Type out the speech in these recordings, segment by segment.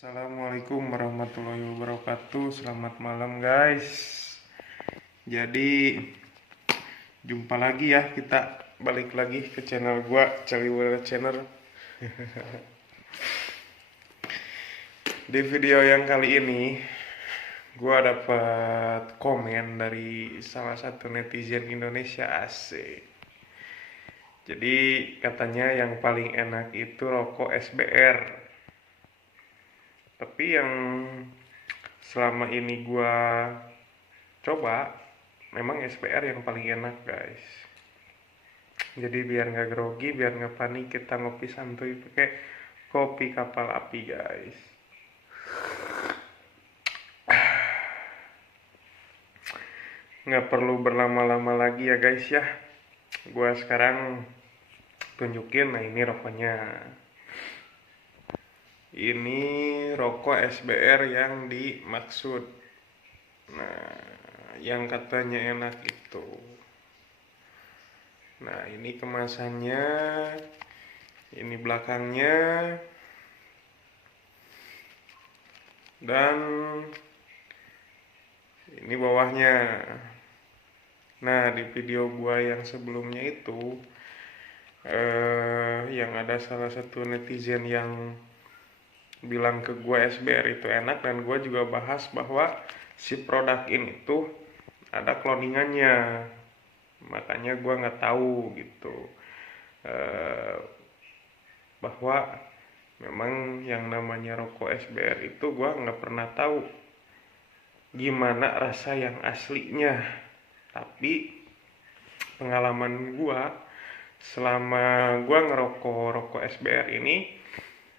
Assalamualaikum warahmatullahi wabarakatuh. Selamat malam guys. Jadi jumpa lagi ya, kita balik lagi ke channel gua, Caliwara Channel. Di video yang kali ini gua dapat komen dari salah satu netizen Indonesia, asik. Jadi katanya yang paling enak itu rokok SBR. Tapi yang selama ini gua coba, memang SBR yang paling enak guys. Jadi biar nggak grogi, biar nggak panik, kita ngopi santuy pakai kopi kapal api guys. Nggak perlu berlama-lama lagi ya guys ya. Gua sekarang tunjukin, nah ini rokoknya. Ini rokok SBR yang dimaksud. Nah, yang katanya enak itu. Nah, ini kemasannya, ini belakangnya, dan ini bawahnya. Nah, di video gua yang sebelumnya itu, yang ada salah satu netizen yang bilang ke gua SBR itu enak, dan gua juga bahas bahwa si produk ini tuh ada cloningannya. Makanya gue nggak tahu gitu, bahwa memang yang namanya rokok SBR itu gue nggak pernah tahu gimana rasa yang aslinya. Tapi pengalaman gue selama gue ngerokok rokok SBR ini,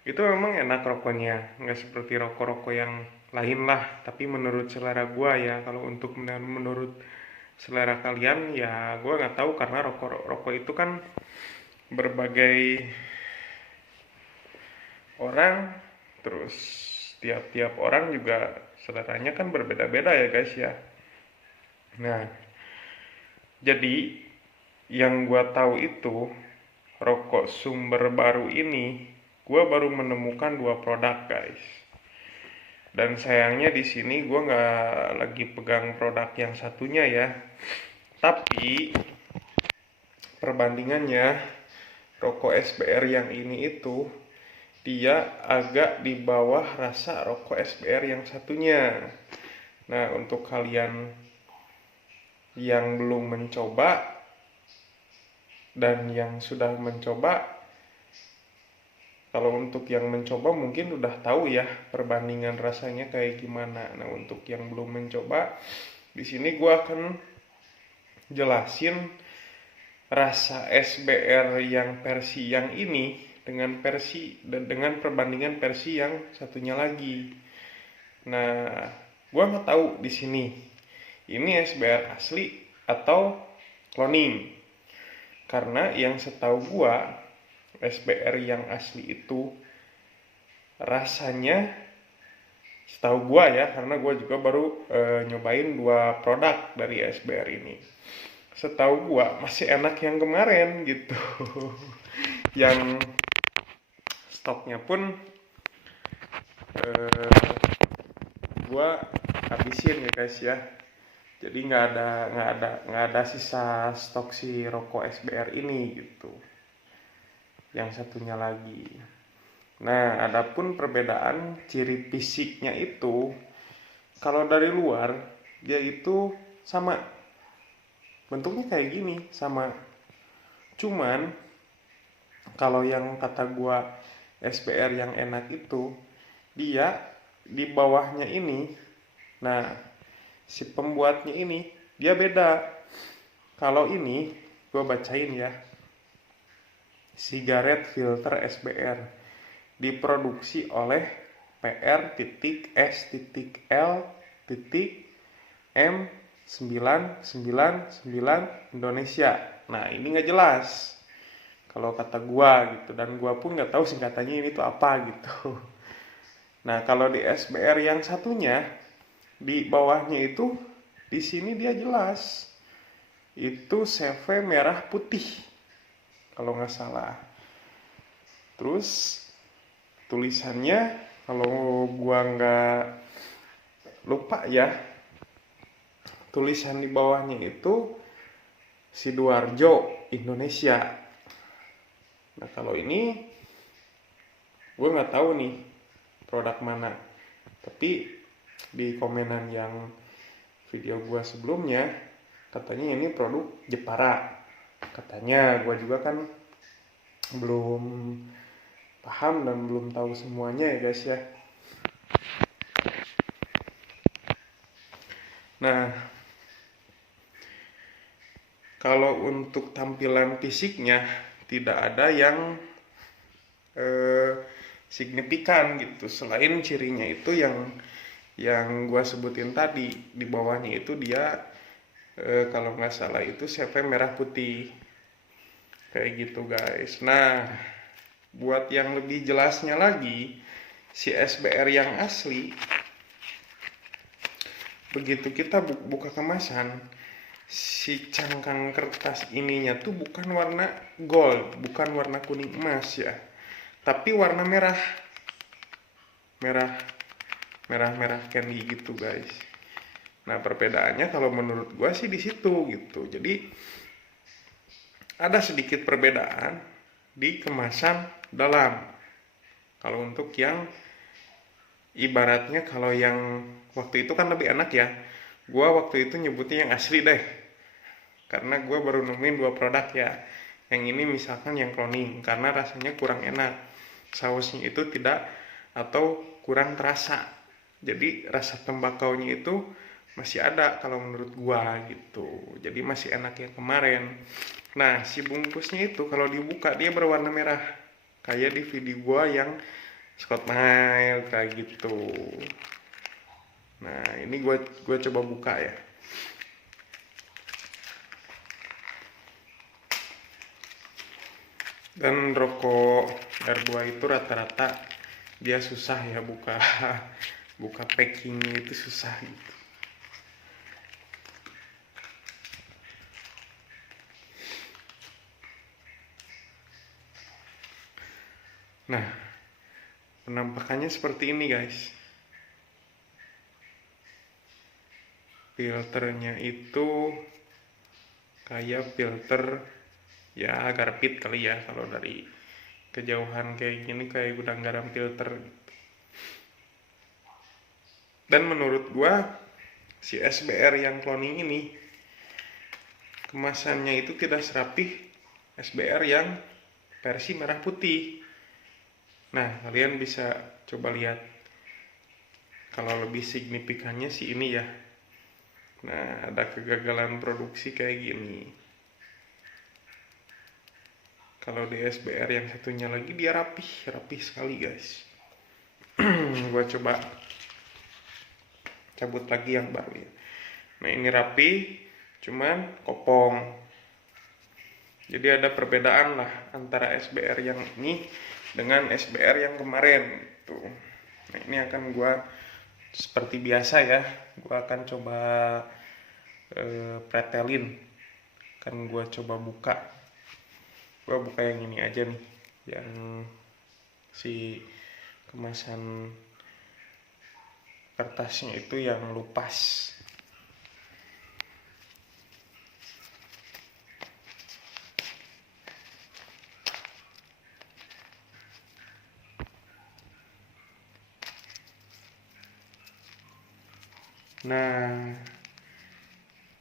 itu memang enak rokoknya, nggak seperti rokok-rokok yang lain lah. Tapi menurut selera gue ya, kalau untuk menurut selera kalian ya gue nggak tahu, karena rokok itu kan berbagai orang, terus tiap-tiap orang juga seleranya kan berbeda-beda ya guys ya. Nah, jadi yang gue tahu itu rokok sumber baru ini, gue baru menemukan 2 produk guys. Dan sayangnya di sini gue nggak lagi pegang produk yang satunya ya. Tapi perbandingannya, rokok SBR yang ini itu dia agak di bawah rasa rokok SBR yang satunya. Nah, untuk kalian yang belum mencoba dan yang sudah mencoba, kalau untuk yang mencoba mungkin udah tahu ya perbandingan rasanya kayak gimana. Nah, untuk yang belum mencoba, di sini gue akan jelasin rasa SBR yang versi yang ini dengan perbandingan versi yang satunya lagi. Nah, gua nggak tahu di sini ini SBR asli atau cloning. Karena yang setahu gua SBR yang asli itu rasanya, setahu gua ya, karena gua juga baru nyobain 2 produk dari SBR ini. Setahu gua masih enak yang kemarin gitu. Yang stoknya pun gua habisin ya guys ya. Jadi nggak ada sisa stok si rokok SBR ini gitu. Yang satunya lagi. Nah, adapun perbedaan ciri fisiknya itu, kalau dari luar dia itu sama. Bentuknya kayak gini, sama. Cuman kalau yang kata gua SBR yang enak itu, dia di bawahnya ini, nah si pembuatnya ini dia beda. Kalau ini gua bacain ya, Cigarette Filter SBR diproduksi oleh PR.S.L.M999 Indonesia. Nah, ini nggak jelas kalau kata gua gitu, dan gua pun nggak tahu singkatannya ini tuh apa gitu. Nah, kalau di SBR yang satunya, di bawahnya itu, di sini dia jelas itu CV merah putih kalau nggak salah. Terus tulisannya Kalau gua nggak lupa ya, tulisan di bawahnya itu Sidoarjo, Indonesia. Nah kalau ini gue nggak tahu nih produk mana. Tapi di komenan yang video gue sebelumnya katanya ini produk Jepara. Katanya gue juga kan belum paham dan belum tahu semuanya ya guys ya. Nah, kalau untuk tampilan fisiknya tidak ada yang signifikan gitu. Selain cirinya itu yang gue sebutin tadi, di bawahnya itu dia kalau nggak salah itu CP merah putih kayak gitu guys. Nah, buat yang lebih jelasnya lagi, si SBR yang asli, begitu kita buka kemasan, si cangkang kertas ininya tuh bukan warna gold, bukan warna kuning emas ya, tapi warna merah merah candy gitu guys. Nah perbedaannya kalau menurut gua sih di situ gitu. Jadi ada sedikit perbedaan di kemasan dalam. Kalau untuk yang ibaratnya kalau yang waktu itu kan lebih enak ya. Gua waktu itu nyebutnya yang asli deh. Karena gua baru nemuin 2 produk ya. Yang ini misalkan yang cloning karena rasanya kurang enak. Sausnya itu tidak atau kurang terasa. Jadi rasa tembakaunya itu masih ada kalau menurut gua gitu. Jadi masih enak yang kemarin. Nah, si bungkusnya itu kalau dibuka dia berwarna merah. Kayak di video gua yang Scott Mail kayak gitu. Nah, ini gua coba buka ya. Dan rokok R2 itu rata-rata dia susah ya buka buka packingnya itu susah gitu. Nah, penampakannya seperti ini guys. Filternya itu kayak filter ya garpit kali ya, kalau dari kejauhan kayak gini kayak gudang garam filter. Dan menurut gua si SBR yang cloning ini kemasannya itu tidak serapih SBR yang versi merah putih. Nah, kalian bisa coba lihat. Kalau lebih signifikannya sih ini ya. Nah, ada kegagalan produksi kayak gini. Kalau di SBR yang satunya lagi dia rapih sekali guys. Gua coba cabut lagi yang baru ya. Nah, ini rapi, cuman kopong. Jadi ada perbedaan lah antara SBR yang ini dengan SBR yang kemarin tuh. Nah, ini akan gua seperti biasa ya, gua akan coba pretelin. Kan gua coba buka. Gua buka yang ini aja nih, yang si kemasan kertasnya itu yang lupas. Nah,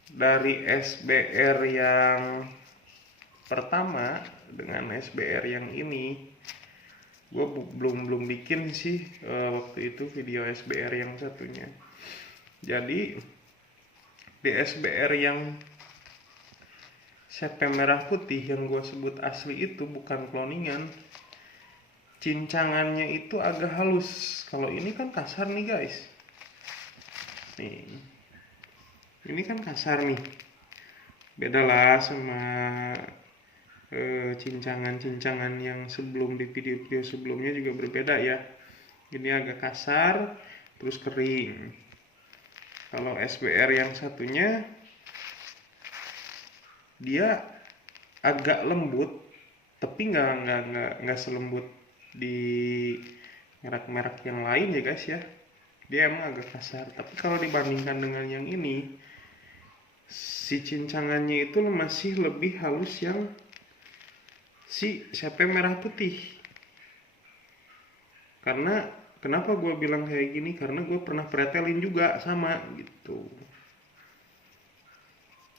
dari SBR yang pertama dengan SBR yang ini, gue belum bikin sih waktu itu video SBR yang satunya. Jadi di SBR yang CP merah putih yang gue sebut asli itu bukan cloningan, cincangannya itu agak halus. Kalau ini kan kasar nih guys. Nih, ini kan kasar nih. Beda lah sama cincangan yang sebelum di video sebelumnya juga berbeda ya. Ini agak kasar, terus kering. Kalau SBR yang satunya dia agak lembut, tapi nggak selembut di merek-merek yang lain ya guys ya, dia emang agak kasar. Tapi kalau dibandingkan dengan yang ini, si cincangannya itu masih lebih halus yang si CP merah putih. Karena kenapa gue bilang kayak gini, karena gue pernah pretelin juga sama gitu.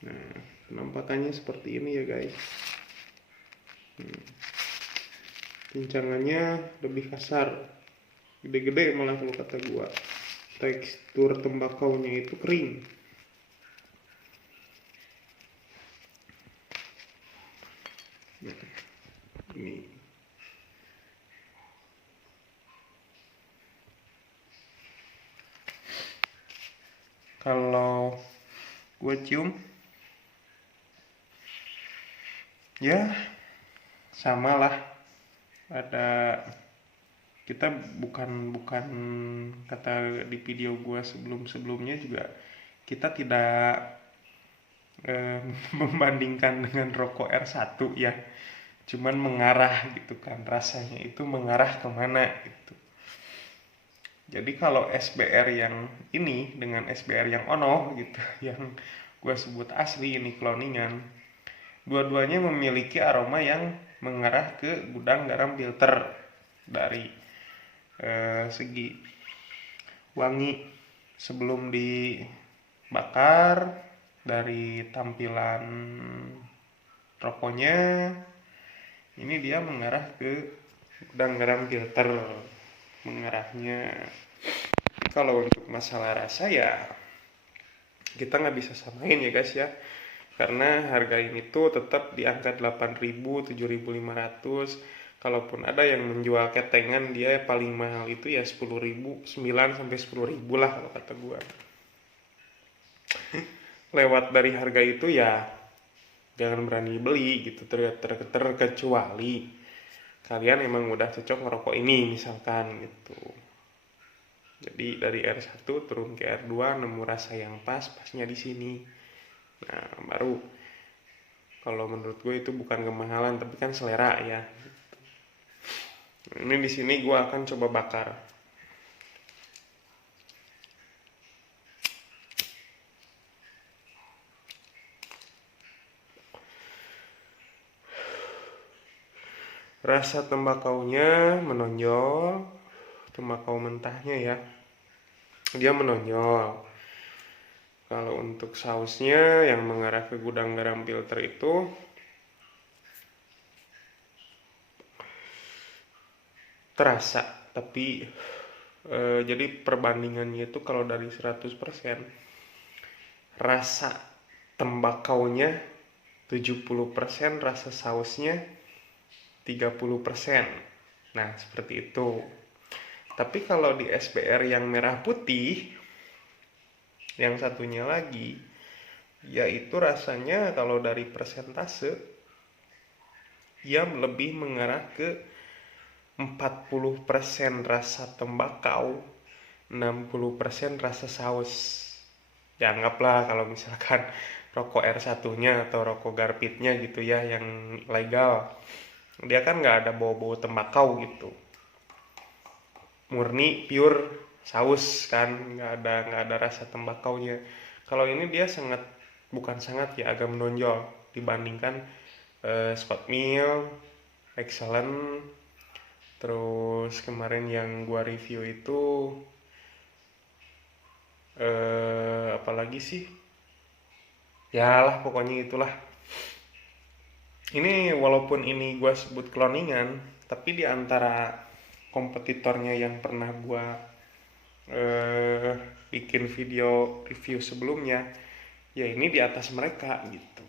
Nah, penampakannya seperti ini ya guys. Cincangannya lebih kasar, gede-gede malah kalau kata gua. Tekstur tembakaunya itu kering. Nah, ini kalau gua cium ya sama lah, ada kita bukan bukan kata di video gua sebelumnya juga, kita tidak membandingkan dengan rokok R1 ya, cuman mengarah gitu kan, rasanya itu mengarah kemana gitu. Jadi kalau SBR yang ini dengan SBR yang ono gitu, yang gue sebut asli ini cloningan, dua-duanya memiliki aroma yang mengarah ke gudang garam filter. Dari segi wangi sebelum dibakar, dari tampilan rokoknya, ini dia mengarah ke gudang garam filter mengarahnya. Kalau untuk masalah rasa ya kita nggak bisa samain ya guys ya, karena harga ini tuh tetap di angka 8.000, 7.500. Kalaupun ada yang menjual ketengan, dia paling mahal itu ya 10.000, 9 sampai 10.000 lah kalau kata gua. Lewat dari harga itu ya jangan berani beli gitu, terkecuali kalian emang udah cocok ngerokok ini misalkan gitu. Jadi dari R1 turun ke R2 nemu rasa yang pasnya di sini. Nah, baru kalau menurut gue itu bukan kemahalan tapi kan selera ya. Ini di sini gue akan coba bakar. Rasa tembakaunya menonjol, tembakau mentahnya ya, dia menonjol. Kalau untuk sausnya yang mengarah ke gudang garam filter itu terasa, tapi jadi perbandingannya itu kalau dari 100%, rasa tembakaunya 70%, rasa sausnya 30%. Nah, seperti itu. Tapi kalau di SBR yang merah putih, yang satunya lagi, yaitu rasanya kalau dari persentase, ia lebih mengarah ke 40% rasa tembakau, 60% rasa saus. Ya anggaplah kalau misalkan rokok R1-nya atau rokok Garpitnya gitu ya, yang legal, dia kan nggak ada bau-bau tembakau gitu, murni pure saus kan, nggak ada rasa tembakaunya. Kalau ini dia bukan sangat ya, agak menonjol dibandingkan Spot Meal, Excellent, terus kemarin yang gua review itu apalagi sih, ya lah pokoknya itulah. Ini walaupun ini gua sebut cloningan, tapi di antara kompetitornya yang pernah gua bikin video review sebelumnya, ya ini di atas mereka gitu.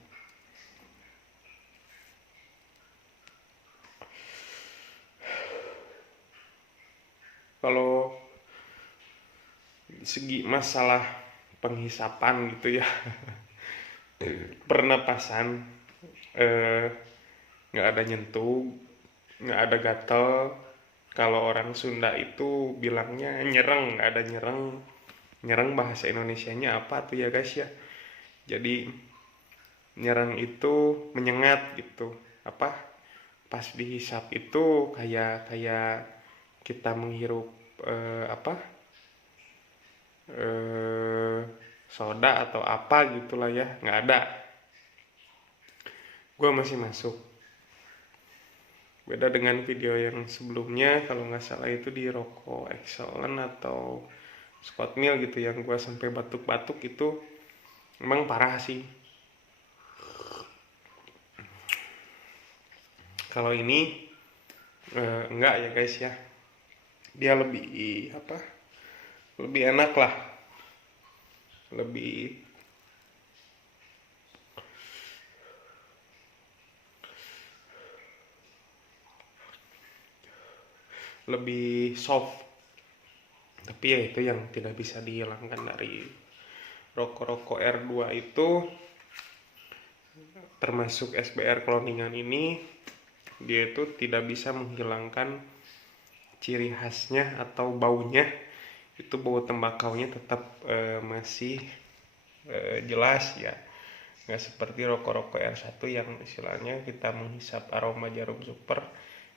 Kalau segi masalah penghisapan gitu ya, pernapasan nggak ada nyentuh, nggak ada gatel. Kalau orang Sunda itu bilangnya nyereng, nggak ada nyereng. Nyereng bahasa Indonesianya apa tuh ya guys ya, jadi nyereng itu menyengat gitu, apa pas dihisap itu kayak kayak kita menghirup apa soda atau apa gitulah ya, nggak ada. Gue masih masuk. Beda dengan video yang sebelumnya, kalau nggak salah itu di rokok Excellent atau Scott Mill gitu, yang gue sampai batuk-batuk itu emang parah sih. Kalau ini enggak ya guys ya, dia lebih apa, lebih enak lah, lebih soft. Tapi ya itu yang tidak bisa dihilangkan dari rokok-rokok R2 itu, termasuk SBR cloningan ini, dia itu tidak bisa menghilangkan ciri khasnya atau baunya. Itu bau tembakaunya tetap masih jelas ya, nggak seperti rokok-rokok R1 yang istilahnya kita menghisap aroma jarum super.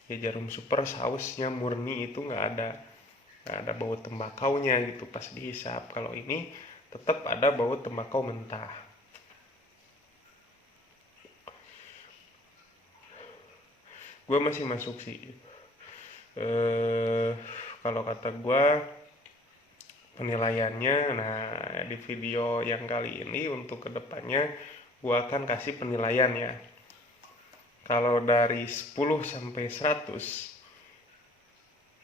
Ya jarum super sausnya murni, itu nggak ada bau tembakaunya gitu pas dihisap. Kalau ini tetap ada bau tembakau mentah. Gue masih masuk sih. Kalau kata gue penilaiannya, nah di video yang kali ini untuk kedepannya gue akan kasih penilaian ya. Kalau dari 10 sampai 100,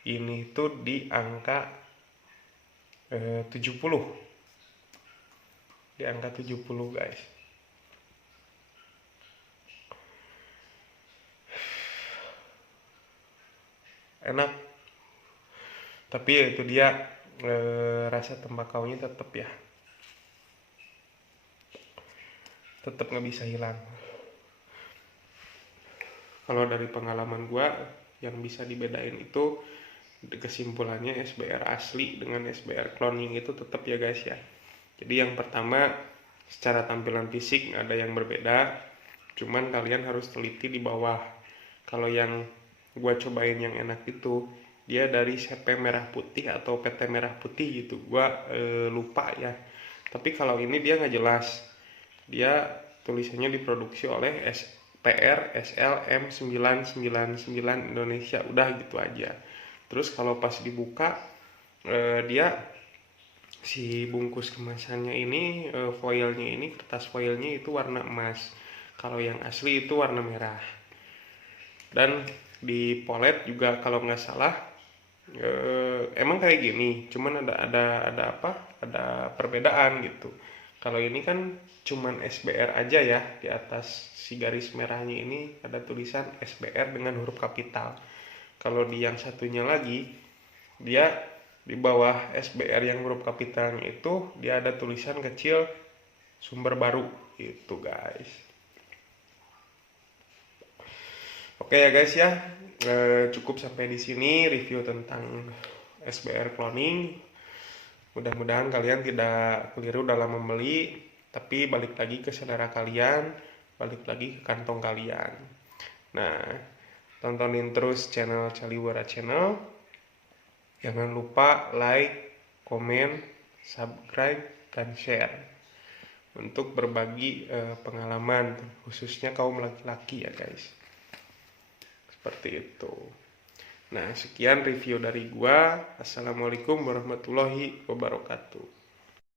ini tuh di angka 70. Di angka 70 guys. Enak. Tapi ya itu dia, rasa tembakaunya tetap ya. Tetap nggak bisa hilang. Kalau dari pengalaman gua, yang bisa dibedain itu kesimpulannya SBR asli dengan SBR cloning itu tetap ya guys ya. Jadi yang pertama, secara tampilan fisik ada yang berbeda, cuman kalian harus teliti di bawah. Kalau yang gua cobain yang enak itu, dia dari CP merah putih atau PT merah putih gitu, gua lupa ya. Tapi kalau ini dia nggak jelas, dia tulisannya diproduksi oleh PR SLM 999 Indonesia, udah gitu aja. Terus kalau pas dibuka, dia si bungkus kemasannya ini, foilnya ini, kertas foilnya itu warna emas. Kalau yang asli itu warna merah. Dan di polet juga kalau nggak salah emang kayak gini, cuman ada apa? Ada perbedaan gitu. Kalau ini kan cuman SBR aja ya, di atas si garis merahnya ini ada tulisan SBR dengan huruf kapital. Kalau di yang satunya lagi, dia di bawah SBR yang huruf kapitalnya itu dia ada tulisan kecil sumber baru itu guys. Oke ya guys ya, cukup sampai di sini review tentang SBR cloning. Mudah-mudahan kalian tidak keliru dalam membeli, tapi balik lagi ke selera kalian, balik lagi ke kantong kalian. Nah, tontonin terus channel Caliwara Channel. Jangan lupa like, komen, subscribe, dan share untuk berbagi pengalaman, khususnya kaum laki-laki ya guys. Seperti itu. Nah, sekian review dari gua. Assalamualaikum warahmatullahi wabarakatuh.